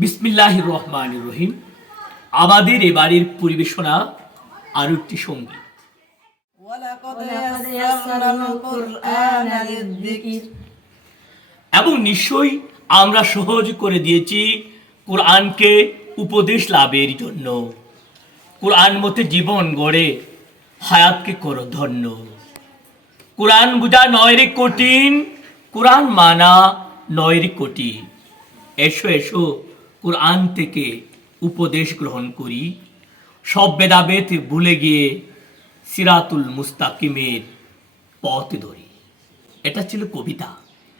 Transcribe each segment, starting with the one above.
বিসমিল্লাহ রহমান রহিম। আমাদের এবারের পরিবেশনা আর একটি সংগীত এবং নিশ্চয়ই আমরা সহজ করে দিয়েছি কোরআনকে উপদেশ লাভের জন্য। কোরআন মতে জীবন গড়ে হায়াতকে কর ধন্য। কোরআন বুঝা নয় রে কঠিন কোরআন মানা নয় রে কঠিন। এসো এসো কোরআন থেকে উপদেশ গ্রহণ করি। সব বেদাবেদ ভুলে গিয়ে সিরাতুল মুস্তাকিমের পথ ধরি। এটা ছিল কবিতা।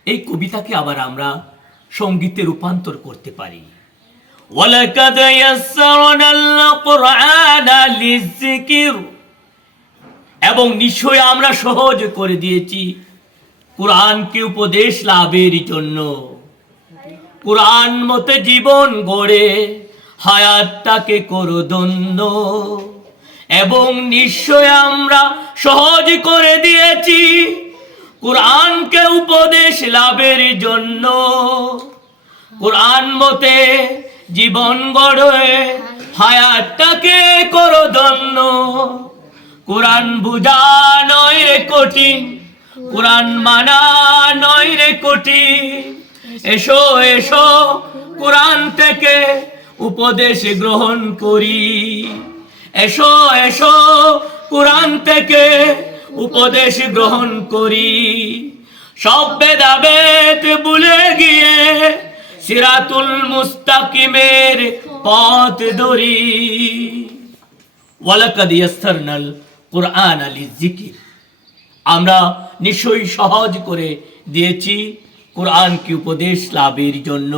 এই কবিতাকে আবার আমরা সঙ্গীতে রূপান্তর করতে পারি। এবং নিশ্চয় আমরা সহজ করে দিয়েছি। কোরআনকে উপদেশ লাভের জন্য। কোরআন মতে জীবন গড়ে, হায়াতটাকে করো দন্য এবং নিশ্চয় আমরা সহজ করে দিয়েছি কোরআনকে উপদেশ লাভের জন্য। কোরআন মতে জীবন গড়ে, হায়াতটাকে করো দন্য কোরআন বুঝা নয় রে কঠিন, কোরআন মানা নয় রে এসো এসো, কোরআন থেকে উপদেশ গ্রহণ করি। এসো এসো, কোরআন থেকে উপদেশ গ্রহণ করি। সব বেদাবেদ ভুলে গিয়ে সিরাতুল মুস্তাকিমের পথ ধরি। ওয়ালাকাদ ইয়াসসারনাল কুরআন আলি জিকির আমরা নিশ্চয়ই সহজ করে দিয়েছি। কোরআনকে উপদেশ লাভের জন্য?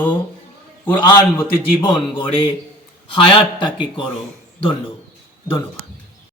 কোরআন মতে জীবন গড়ে হায়াতটাকে করো। ধন্য ধন্যবাদ।